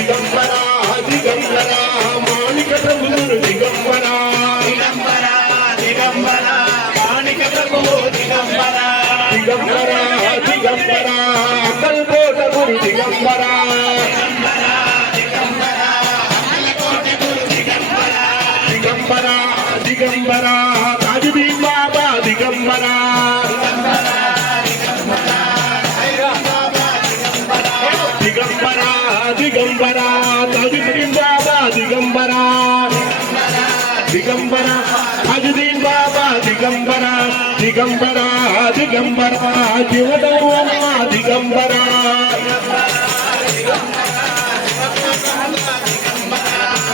దిగంబరా దిగంబరా మాణిక ప్రభువులు దిగంబరా దిగంబరా దిగంబరా మాణిక ప్రభువు దిగంబరా దిగంబరా దిగంబరా కల్పోట గురు దిగంబరా దిగంబరా దిగంబరా తాజుదీన్ బాబా దిగంబరా దిగంబర. దిగంబర తాజుదీన్ బాబా దిగంబర దిగంబర దిగంబర శివదం అమ్మ దిగంబర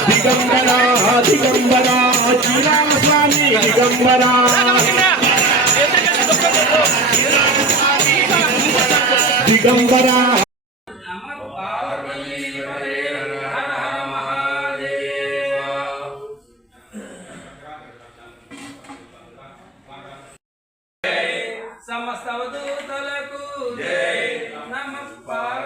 దిగంబర దిగంబర శ్రీరామస్వామి దిగంబర దిగంబర సమస్త దూతలకు నమస్కారం.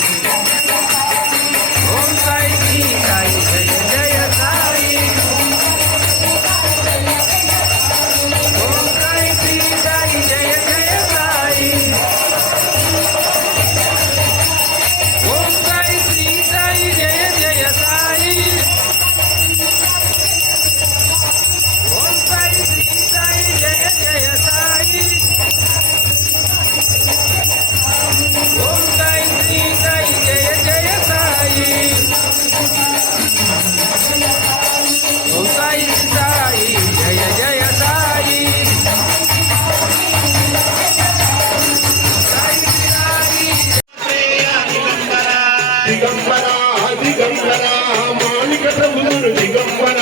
దిగంబరా మాణిక ప్రభువులు దిగంబర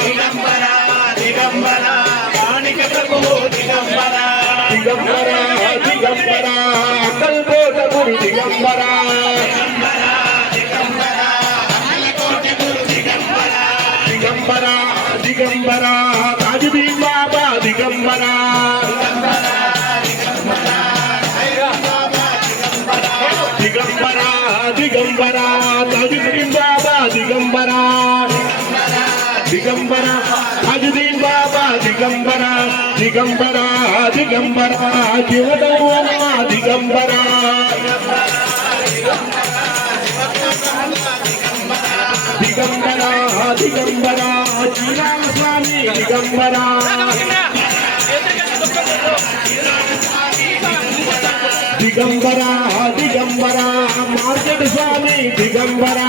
దిగంబర దిగంబర మాణిక ప్రభువు దిగంబర దిగంబర దిగంబర కల్పోట గురు దిగంబర దిగంబర బాబా దిగంబర దిగంబర దిగంబర శివదం అమ్మ దిగంబర దిగంబర దిగంబర శ్రీరామస్వామి దిగంబర దిగంబర దిగంబర మార్కెట్ స్వామి దిగంబరా